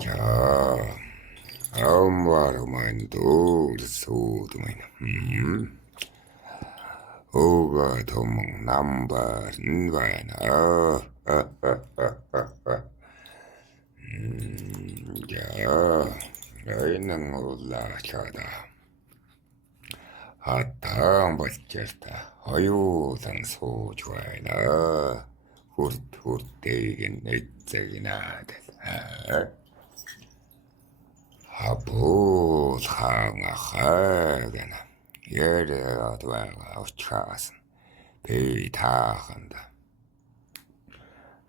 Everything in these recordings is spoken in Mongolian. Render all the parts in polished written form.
자, 엄마로만 돌소드만 오가 도망 남바른 바나 자, 너희는 올라가다 아따 멋졌다 어유상 소주하나 훌훌대긴 내적이나 아부 상하하게나 예래가도가 우차선 비타한다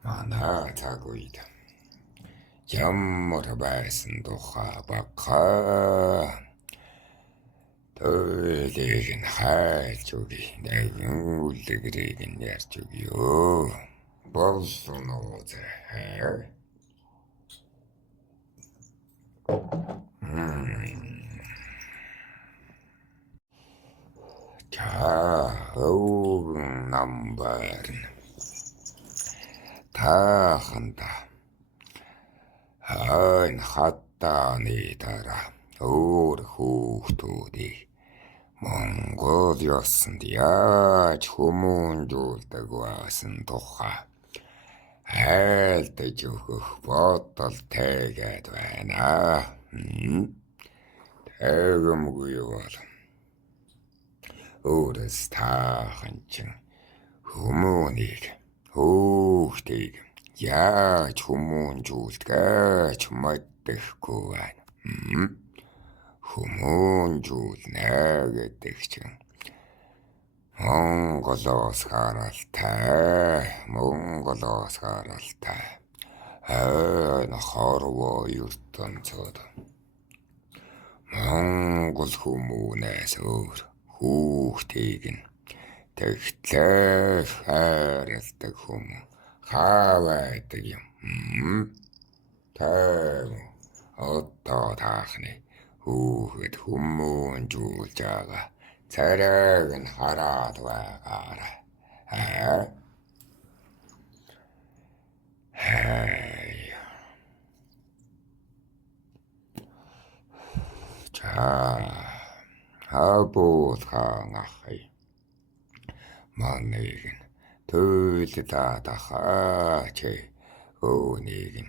마나 자고이다 잠모라 발신도 하박하 더되긴 할쪽이 내근 울리그리긴 열쪽이요 벌써 노제 자, 어우른 남발은 다 한다. 한 핫다니다라 오르 후토디 몽골이었은디야 주문 줄때고 왔은 도하 할때 주고 버떨 태게 되나 대금 구요하다 오르스 다 한층 후문이게 후티게 야 주문 줄까 주맛대고 안 후문 줄 내게 득증 몽골로 살았다 몽골로 살았다 나 허러워였던 저도 몽골 후문에서 후티긴 득득 하랬다 후문 하와이뜨기 대모 어떠다하니 후흑 후문 줄자가 자락은 하라도 와가라 에이 자 아보 상하이 만내긴 들다다하체 오니긴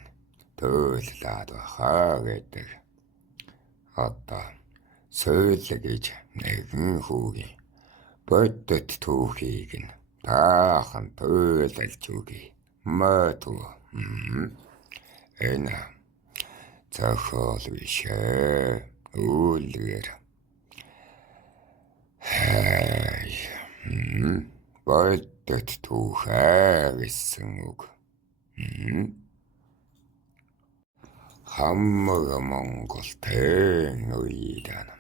들다다하겠다 아따 설득이지 내근 후기 버뜻 두기긴 다한 들달주기 마도 에나 자허르쉐 울리라 헤이 버뜻 두하겠승우고 한무가 몽골 대의이라는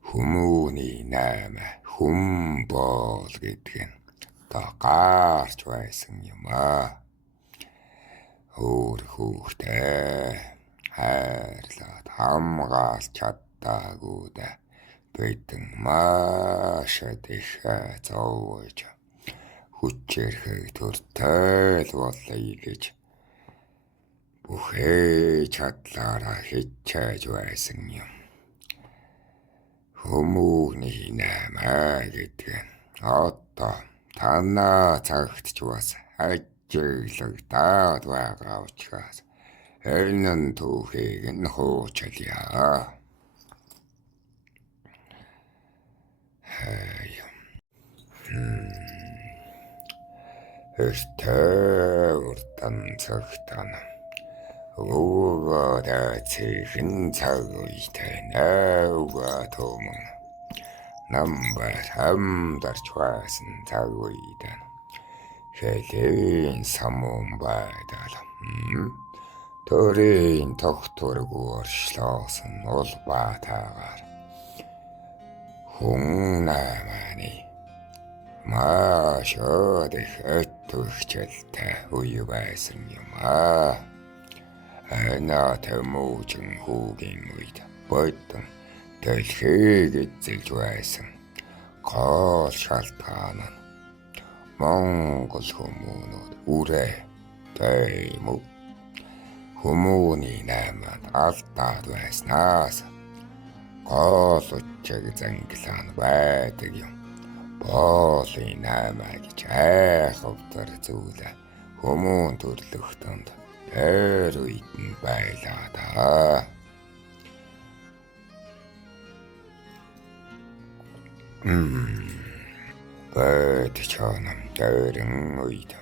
후문이 남아 훔보게 된 더가 좋아했으니마 우리 후대 할라 담가 쳤다고다 베등 마셔대샤 저오죠 후체르 돌탈 왔다이게지 부해 잣라라 해차 좋아했으니 후문이 남아게 된 어떠 단나 작트 좋아서 아찔러 다 도와가 오치가서 엘는 도회긴 호철이야 하여 으스타울단 석단 우거다 지근 자고이다 우가 도문 넘버 3달 좋아선 자고이다 회대인 사문바다라 도린 덕토르고 어르슬러선 올바다가 홍나마니 마셔대 헛두절타 우유바스님아 하나 더모증 후갱의다 보통 더 세게질 좋아해서 гол шалтгаан нь Монгол хүмүүнүүд үрээ тийм үү? Хүмүүний найманд алдаад байснаас гол учиг зангилаан байдаг юм. Боолын наймаа гэж айхавдар зүйлээ хүмүүн төрлөختөнд тэр үед нь байлаа да. Бэдчанам дэрэн үед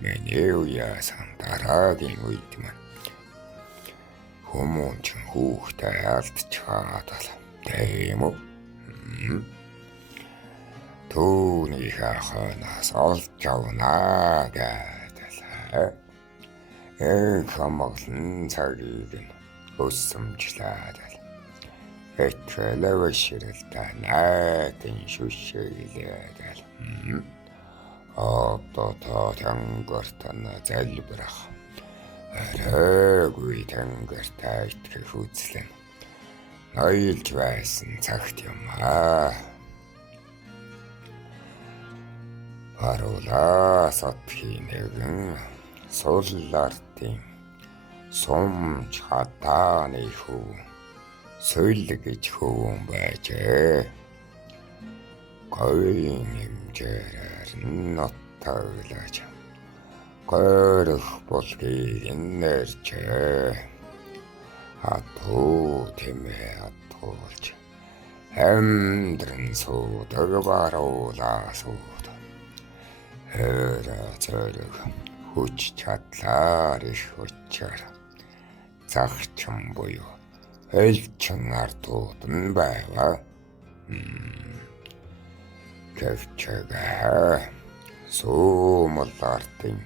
миний уяасан дараагийн үед маань хүмүүн ч хүүхдээ алдчихад тийм үү? Түүний хаханаас олж авнаа гэдэл. Хамаглан цагийг нь өсөмжлээд Эцэлэвширэлтэй найдын шүшэглээд одоо тэнгэртэн залбирах арайгүй тэнгэртэй итгэх үзлэн ноёлж байсан цагт юм аа. Парула сотхийн нэгэн суллартын сумч хатааны хүү Сөйл гэж хөвөн байжээ. Говийн хэмжээрээр нотоглож горох болгийг нэрчээ. Хатуу тэмээ хатуулж амьдран суудаг баруулаа сууд. Хэрэг хүч чадлаар их учраа цагчсан буюу элчин артууд нь байва. Гэвчэгээ сүүмэл артын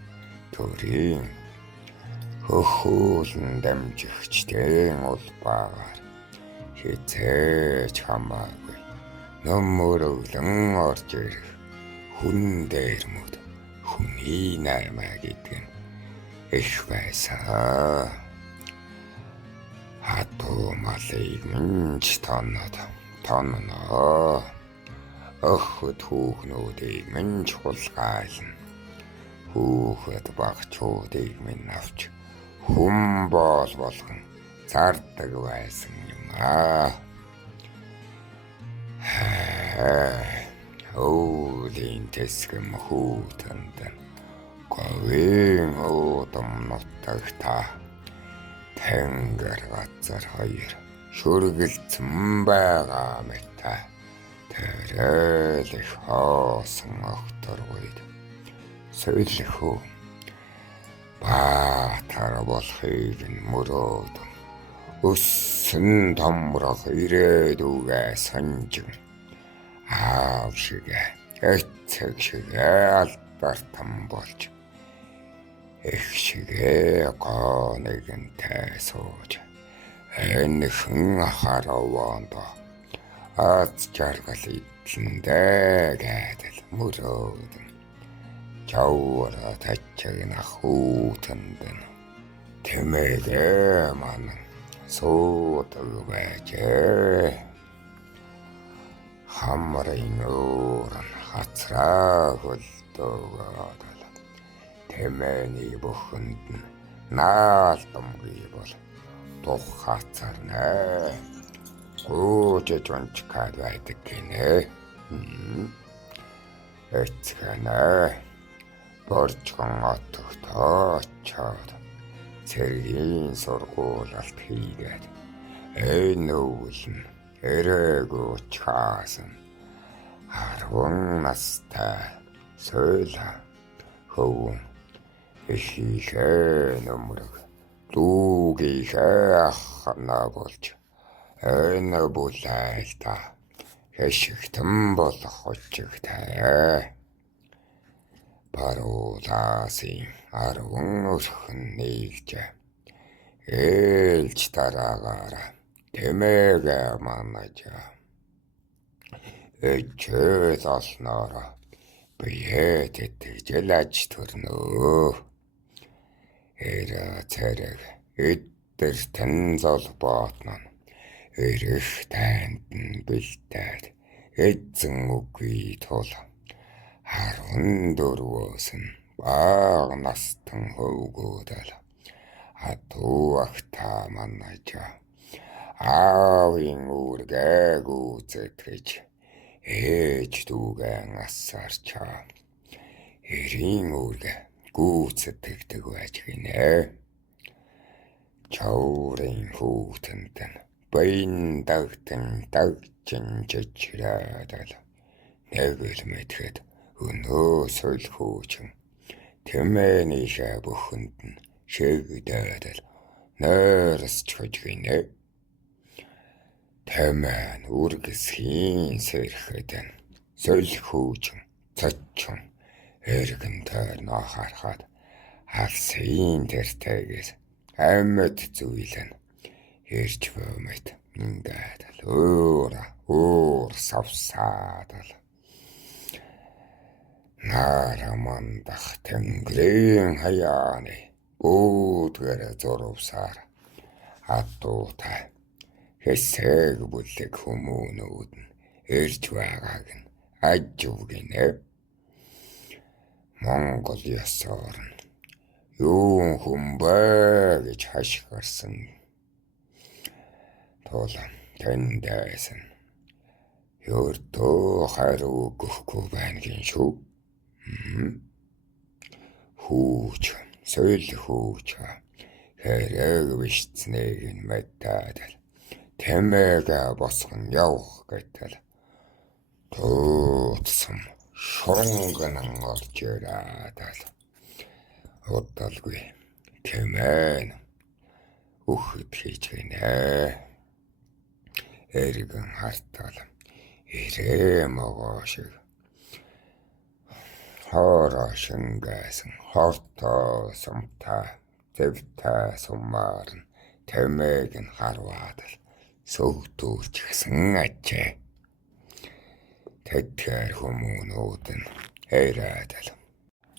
төрийн хөхүүлэн дамжигчдын улбаагаар хизээж хамаагүй нөмөрөглөн орж ирэх хүн дээр мөд хүний наймаа гэдэг нь их байсан. Хатуу малыг минж тонноо. Охид хүүхнүүдийг минж хулгайлна. Хүүхэд багчуудыг минь авч хүм болгон зардаг байсан юм аа. Өвлийн тэсгэм хүүтэнд говийн уудам нутагта тэнгэр газар хоёр шүргэлцэн байгаа мэт тэрэл их хоосон огторгойд сөйлөхөө баатар болохыг нь мөрөөдөн өссөн томрох ирээдүгээ санжин аав шигэ эцэг шигэ албартан болж их шигэ гонэгэнтэй сууж энэхэн харавоондо аз жаргал идэлэндээ гэдэл мөрөөдөн чавра тачиг нахүүтэнд тэмээгээ манан суудаг байжээ. Хамрын өөр нь хацраа хөлдөөгөөд тэмээний бүхэнд нь наалтамгүй бол тух хацарнаа гүйж унчкад байдаг гинэ. Эцгэнэ борчгон отогтоо очоод цэргийн сургуулалт хийгээд энэ өвөл нь эрээгүй чаасан 10 настай сөйлө хөвөн ихийнхээ нөмрөг дүүгийнхээ ахнаа болж энэ бүлээлта хэшигтэн болох учигтай паруулаасын 10 өрхөн нийлж ээлж дараагаараа тэмээгээ манаж эчээд олноороо бие тэтгэжэл аж төрнөө. Эра царэг эддэр тэн зол боотно эрэх тайнд нь бэлтээд эзэн үгүй тул 14-өөс нь бага настан хөвгүүдэл атуу ахта манажа аавын үргэ гүйцэтгэж ээж дүүгэн асарчаа эрийн үргэ гүйцэтгэдэг байж гинэ. Чаурын хүүтэнд нь баян дагтан дагчин жижрээдэл нэгэл мэдхэд өнөө сольхүүчин тэмээнийшээ бүхэнд нь шигдээдэл нойрсч хож гинэ. Тэмээн үргэсхийн сэрхэд нь сольхүүчин цочин эргэн тойрноо харахад алсын тэртэгээс амьд зүйлэн ирж бөмэт ингээд л өөр савсаад л нарамандах тэнгэрийн хаяаны үүдгэр зурвсаар атуутай хэсэг бүлэг хүмүүнүүд нь ирж байгааг нь ажив гинэ. Монгол ёсоор нь юун хүмбэ гэж хашгирсан тул тэндээс нь ёртөө хариу өгөхгүй байна гин шүү. Хүүч соёл хүүч хэрэг бишцнийг нь мэдээд тэмээгээ босгон явах гэтэл туудсан шунган орж ирээд удалгүй тэмээн үхэд хийж гинэ. Эргэн хартал ирээ могоо шиг хоороо шингээсэн хортоо сумтаа зэвтаа сумаар нь тэмээг нь харваад л сөгдүүлж гисэн ачээ. Тэтгэр хүмүүнүүд нь ирээд л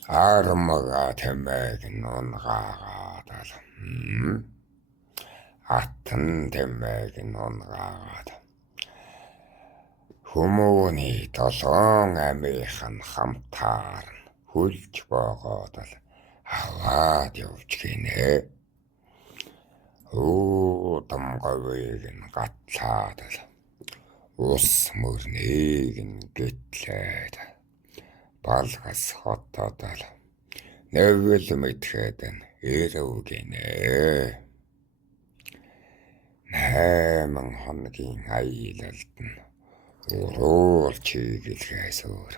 армага тэмээг нь унгаагаад л атын тэмээг нь унгаагаад хүмүүний 7 амийнх нь хамтаар нь хүлж боогоод л аваад явж гинэ. Дамгавыг нь гатлаад л ус мөрнийг нь гэтлээд балгас хотод л нэгэл мэдхэд нь ирв гинэ. 8 хоногийн аялалд нь уруул чиглэхээс өөр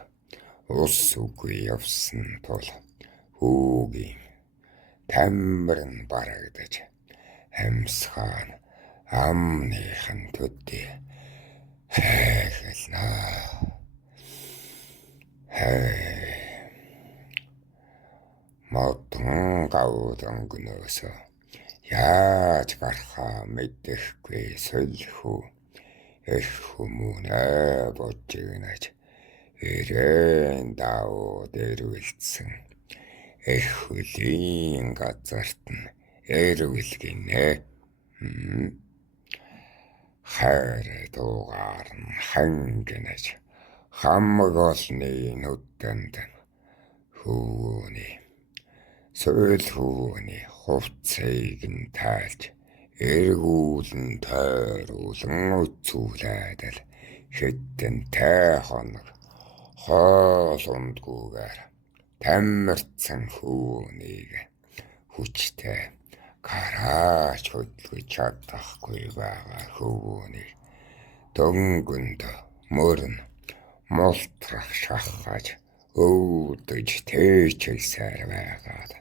ус үгүй явсан тул хүүгийн тамир нь барагдаж амьсгаан амныхан төдий хэхэлнэ. Модон гауд өнгнөөсөө яаж гарахаа мэдэхгүй сольхүү эх хүмүүнээ божигнаж ирээн давуу дэрвэлцсэн эх хөлийн газарт нь эрвэл гинэ. Хайр дуугаар нь хангинаж хамаг олны нүдэнд нь хөвгөөний соёл хөвгөөний хувцсыг нь тайлж эргүүлэн тойруулан үцүүлээд л хэдэнтэй хоног хоол ундгүйгээр тамирцсан хөвгөөнийг хүчтэй гараач хөдлөж чадахгүй байгаа хөвгөөнийг дөнгөнд мөрн мултрах шахаж өвдөж тээчээсээр байгаад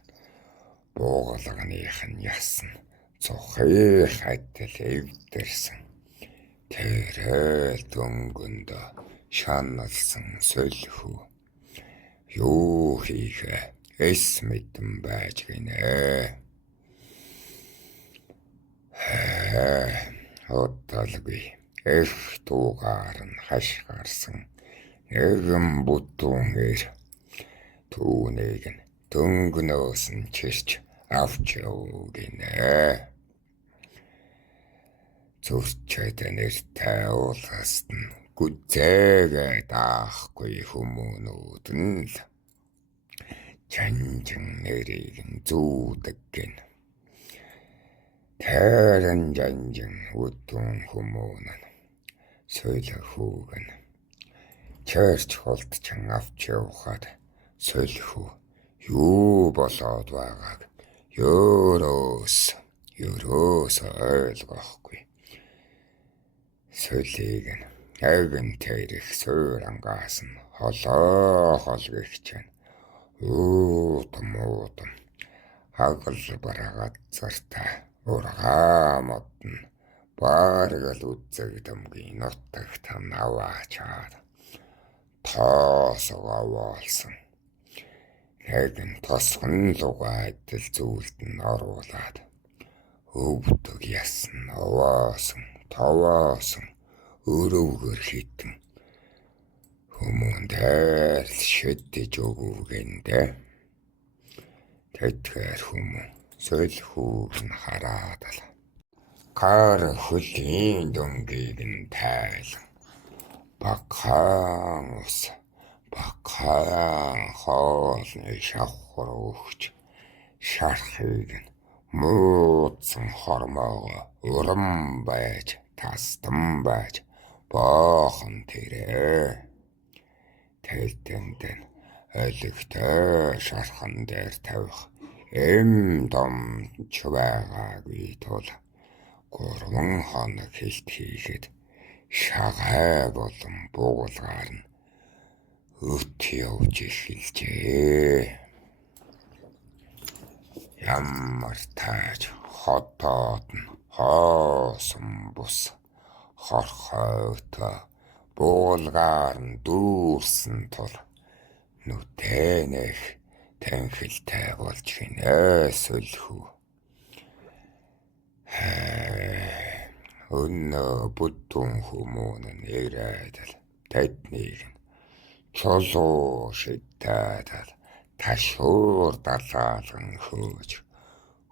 буугалагных нь ясна цухих адил эвдэрсэн тэрэл дөнгөнд шаналсан сольхүү юу хийхэ эс мэдэн байж гинэ. Удалгүй эх дуугаар нь хашгирсан нэгэн бүтүүнээр түүнийг нь дөнгнөөс нь чирч авч яв гинэ. Зүрчээд нэртэй уулгаст нь гүзээгээ даахгүй хүмүүнүүд нь л жанжин нэрийг нь зүүдэг гин. Тэрэн жанжин үдүүн хүмүүн нь сөйлөхүүг нь чэрч холдчан авч явахад сөйлөхүү юу болоод байгааг ерөөс ойлгохгүй. Сөйлийг нь агн тэрэх суур ангаас нь холгийгч нь уудам хагал барагаад зартаа ургаа модн баргал үзэгдэмгийн нутагт наваачаад тоосгоолсон. Агн тосгон лугаа адил зүйлд нь оруулаад өвдөг ясан овоосон товоосон өрөвгөр хитэн хүмүүн дээр шидэж өгөвгэндэ. Тэтгэр хүмүүн сөйлхүүг нь хараад л кар хөлийн дөнгийг нь тайлан бакхан хоолны шавхар өгч шархыг нь муудсан хормоогоо урам байж тастан байж боохон тэрэ. Тэлтэнд нь олигтой шархан дээр тавих домч байгаагүй тул 3 хоног хилт хийхэд шагаа болон буулгаар нь өт явж эхэлжээ. Ямар тааж хотоод нь хоосон бус хорхойтой буулгаар нь дүүрсэн тул нүтэнэх танхилтай болж гинэ сөөлхүү. Өнөө бүдүүн хүмүүн нь ирээд л тэднийг чулуу шидээд ташуур далаалган хөөж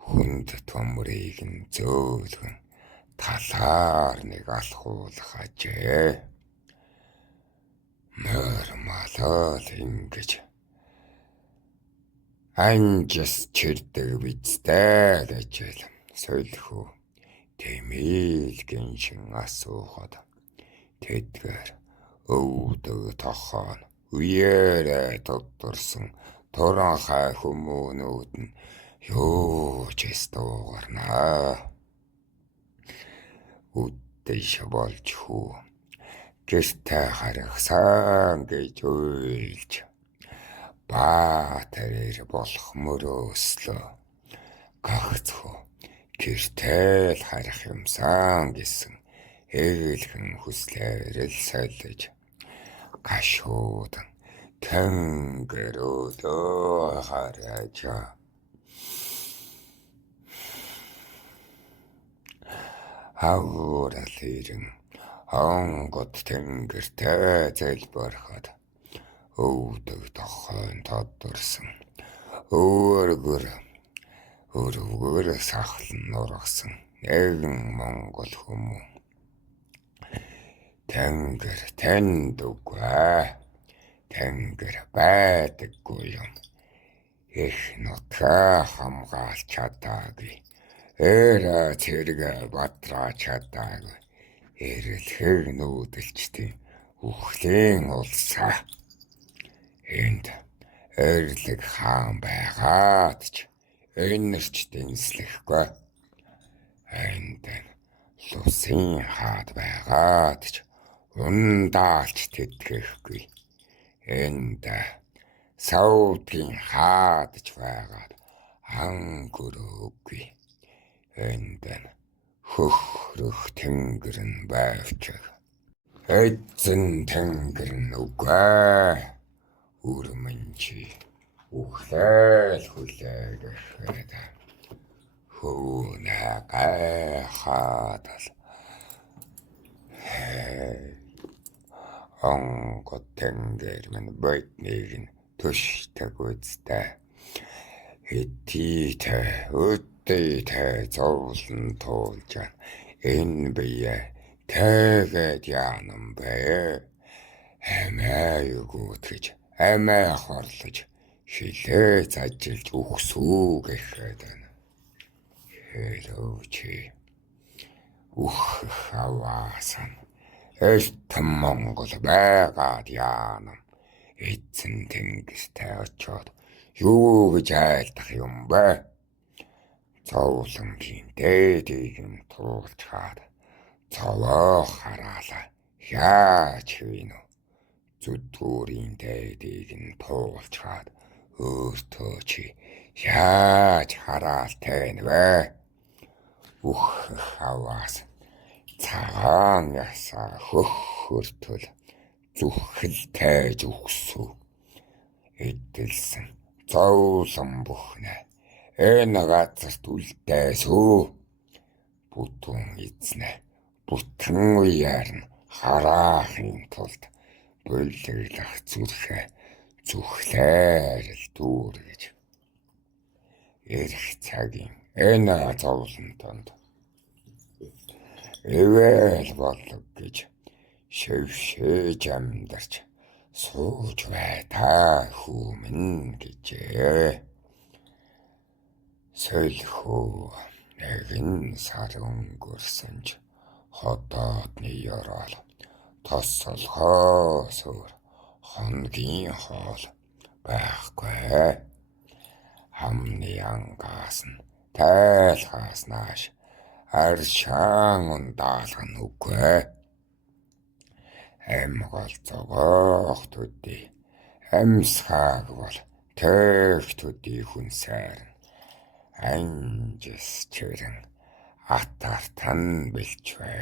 хүнд төмрийг нь зөөлгөн талаар нэг алхуулах ажээ. Мөр малал ингэж анжис чирдэг бидтэй гэж сөйлхүү. Тэмээл гиншин асуухад тэдгээр өвдөг тохоон үеэрэ тодорсон туранхай хүмүүнүүд нь юу ч дуугарнаа. Үддэш болж хүү гэртээ харахсан гэж уйлж баатарэр болох мөрөөслөө гагцхүү гэртээ л харах юмсан гэсэн ээлхэн хүслээр л солиж гашуудан тэнгэр өлөө хараач. Агуурал ирэн онгод тэнгэртэй зэлбэрхад өвдөг тохойн тодорсон өргөр сахлан нургасан нэгэн монгол хүмүүс. Тэнгэр тэнд үгүй. Тэнгэр байдаггүй юм. Их нутгаа хамгаалж чадаагүй. Эра зэрэг батраа чадаагүй. Эрэлхэг нүүдэлчдийн үхлийн улсаа. Энд эрлэг хаан байгаад ч энэрч дэнслэхгүй. Энд лусын хаад байгаад ч ундаалч тэтгэхгүй. Энд саудгийн хаадч байгаад ангөрөөгүй. Энд хөхрөх тэнгэр нь байвчаг. Эзэн тэнгэр нь үгүй. Үрмэнчи үхлээл хүлээгэх хүнэ гайхаад онгод тэнгэр минь бодныг нь төштэй үзтэй. Өдийтэй зовлон туулж энэ бие тэгээд яанам бэ? Амиа югүйтгэж, амиа хорлож, хилээ зажилж үхсүү гэхэд байна. Хэрвчи үхэх аваасан эртэн Монгол байгаад яанам эзэн тэнгистэй очоод юу гэж айлдах юм бэ? Зовлонгийн дээдийг нь туулж хаад цовоо хараалаа яаж хийнэ? Зүдгүүрийн дээдийг нь туулж хаад өөртөө чи яаж хараалтай вэ? Үхэх аваас цагаан ясаа хөхөртөл зүхэлтэйж үхсүү. Эдэлсэн зовлон бүхнээ энэ газарт үлдээсүү. Бүтэн эзнэ бүтэн үеэр нь хараахын тулд бүлэглэх зүрхээ зүхлээр л дүүргэж эрх цагийн энэ зовлон донд эвэл болог гэж шившээж амьдарч сууж бай та хүмүн гэжээ. Сөлхөө нэгэн сар өнгөрсөнч хотоодны ёроол тоссолхоос өөр хоногийн хоол байхгүй. Хамны ангаас нь тайлхаас нааш аршаан ундаалган үгүй. Амгол зогоох төдий амсхааг бол тех төдий хүнсээр анжис чирэн атартан бэлчвэ.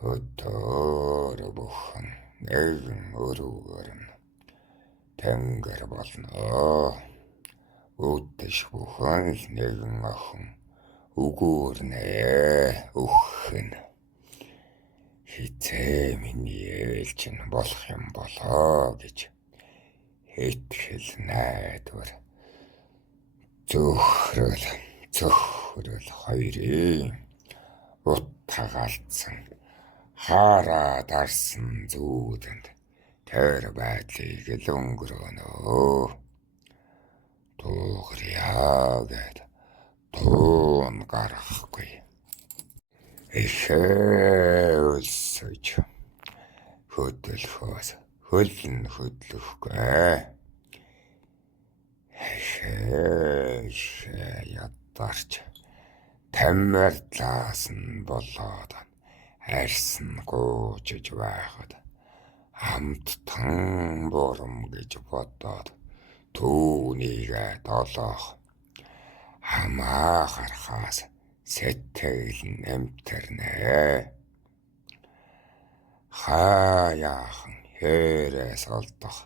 Өдөр бүхэн нэгэн өрөөгөр нь тэнгэр болно. Өдөш бүхэн л нэгэн охин үгүүрнэ үххэн. Хизээ миний ээлж нь болох юм болоо гэж итгэл найдвар зөвхрөл хоёрын утгаалцсан хараа дарсан зүүдэнд тэр байдлыг л өнгөрөөнөө. Дуугарьяа гэд туун гарахгүй. Эхээ өлсөж хөдөлхөөс хөлн хөдлөхгүй. Эхээ ядарч тамирлаас нь болоод арьсан гуужж байхад амттан бурам гэж бодоод түүнийг долоох хамаа харахаас сэтгэл нь эмтэрнэ. Хаяахан хэрээс олдох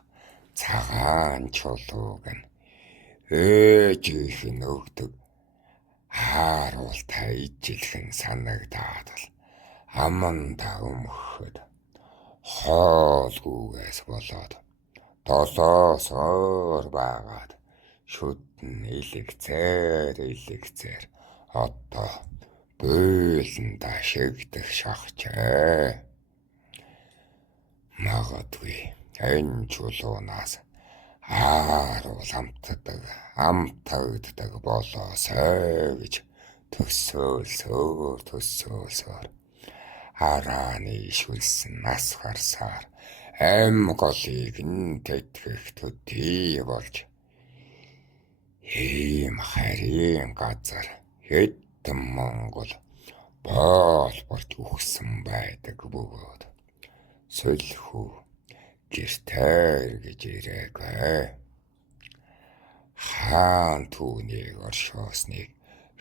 цагаан чулууг нь ээжийнх нь өгдөг хааруултаа ижилхэн санагдаад л аманда өмгөхөд хоолгүйгээс болоод долоос өөр байгаад шүдэн илэгцээр одоо буйланда шигдэх шахчээ. Магадгүй энэ чулуунаас ааруул амтагддаг болоосой гэж төсөөлсөөр арааны ишүүлсэн нас харсаар амголыг нь тэтгэх төдий болж ийм харийн газар хэдэн Монгол боол болж үхсэн байдаг бөгөөд сөлхүү гэртээр гэж ирээгүй. Хаан түүнийг оршоосныг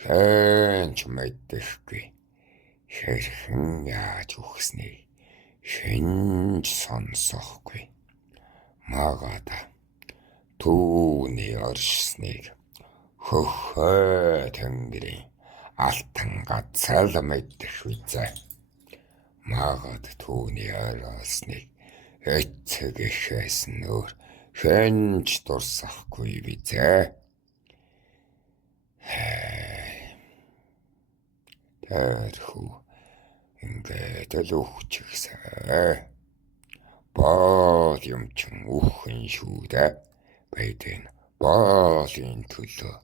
хэнч мэддэхгүй. Хэрхэн яаж үхснийг хинж сонсохгүй. Магада түүний оршсныг хөхөө тэнгэрийн алтан газал мэддэх үзээ. Магад түүний оршсныг эцэг эхээс нь өөр хэнч дурсахгүй бизээ. Тэрхүү Ингээд л өгчихсэн. Боол юм чин үхэн шүү дээ. Байдэн боолын төлөө.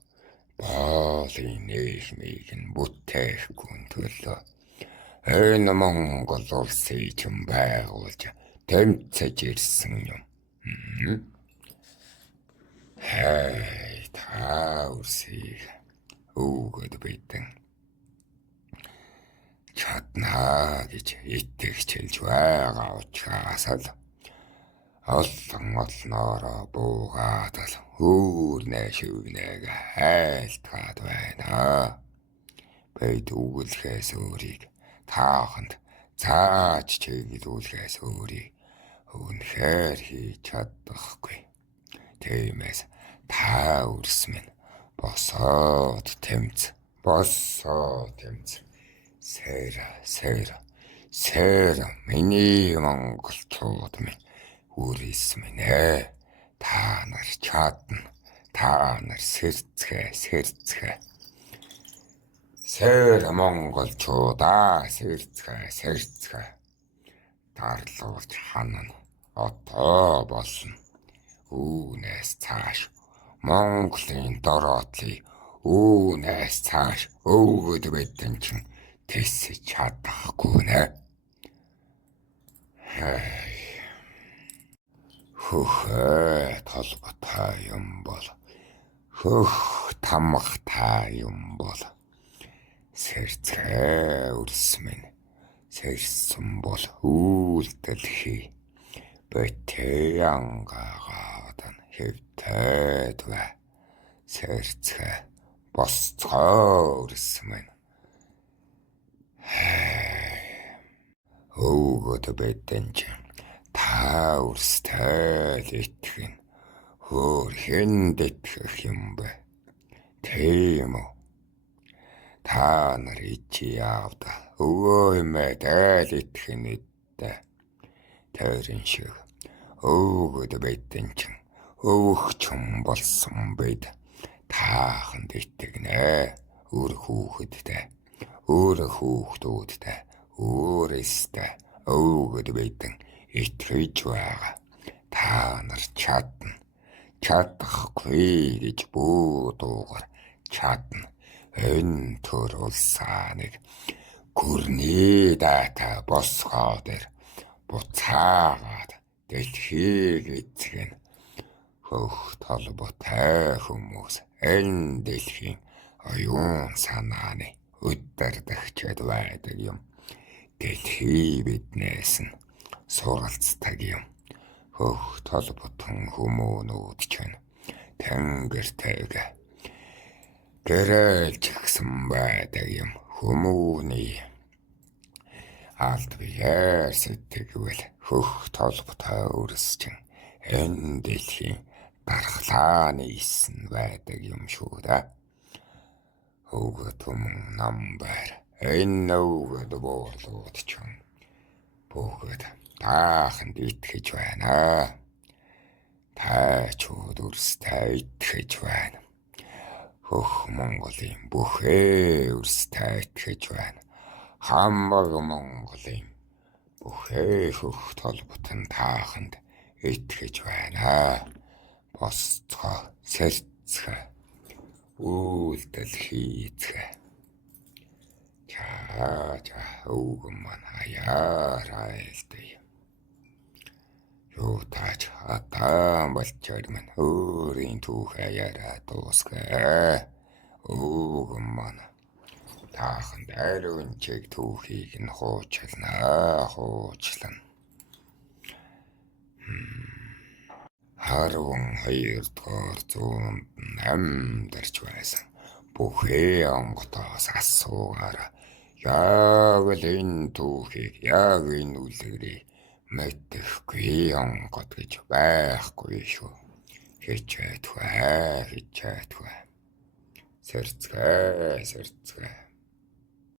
Боолын нээлмийг нь бүтээхгүй төлөө. Энэ Монгол улсыг чинь байгуулж тэмцэж ирсэн юм. Хай та үрсийг өгөөд байдэн. Чаднаа гэж итгэж хэлж байгаа учраас л олноороо буугаад л үүрнэ шивнэг хайлтгаад байна. Бид үгэлхээс өөрийг тааханд зааж чиглүүлэхээс өөрийг үнэхээр хийж чадахгүй. Тиймээс та үрс минь босоод тэмц. Сэр миний монголчууд минь үрс минь та нар чадна. Та нар сэрцгээ. Сэр монголчуудаа сэрцгээ. Дарлуулж ханана одоо болно. Үүнээс цааш Монголын дороотлыг үүнээс цааш өгөөд байдэн чин тэсэж чадахгүй нэ. Толботой юм бол тамгатай юм бол сэрцгээ үрс минь сэрсэн бол үйлдэлхий бэтэ ангаагаад хэвтээд бай. Сэрцгээ босцоо үрс минь өгөөд байдэн чин та үрстэй л итгэн хөөр хэнд итгэх юм бэ? Тийм үү? Та нар ичи явда өвөө юмэдэл итгэн үдтэй. Тэрэн шиг өгөөд байдэн чин өвөх чум болсон бид тааханд итгэнэ. Өөр хүүхдүүдтэй өөрөөстэй өгөөд байдэн итгэж байгаа. Та нар чадна. Чадахгүй гэж буудуугаар чадна. Энэ төр улсааныг гүрний дата босгоод буцаагаад дэлхийг эзэгэн толботой хүмүүс энэ дэлхийн оюун санааны удирдагчид байдаг юм. Дэлхий биднээс нь суралцдаг юм. Толботон хүмүүнүүд чинь тэнгэртэйг гэрэлж гсэн байдаг юм. Хүмүүний алд биеэр сэтгэвэл толботой үрс чинь энэ дэлхийн дархлааны исэн байдаг юм шүү дээ. Өгөөд түмэн намбар энэ өгөөд буурлууд чинь бүгд тааханд итгэж байна. Тайчууд үрстэй итгэж байна. Монголын бүхээ үрстэй итгэж байна. Хамаг Монголын бүхээ толботон тааханд итгэж байна. Босцоо сэрцгээ үйлдэл хийцгээ. Өгөн маань хаяараа илтэй. Юу тач хатаан болчоор маань өөрийн түүх хаяараа дуусгаа. Өгөн маань тааханд ариун чиг түүхийг нь хуучлан. 12 дугаар зуунд амьдарч байсан бүхээ онготоос асуугаараа яг л энэ түүхийг яг энэ үлгэрийг мэдэхгүй онгот гэж байхгүй шүү. Хичээдгүй. Сэрцгээ.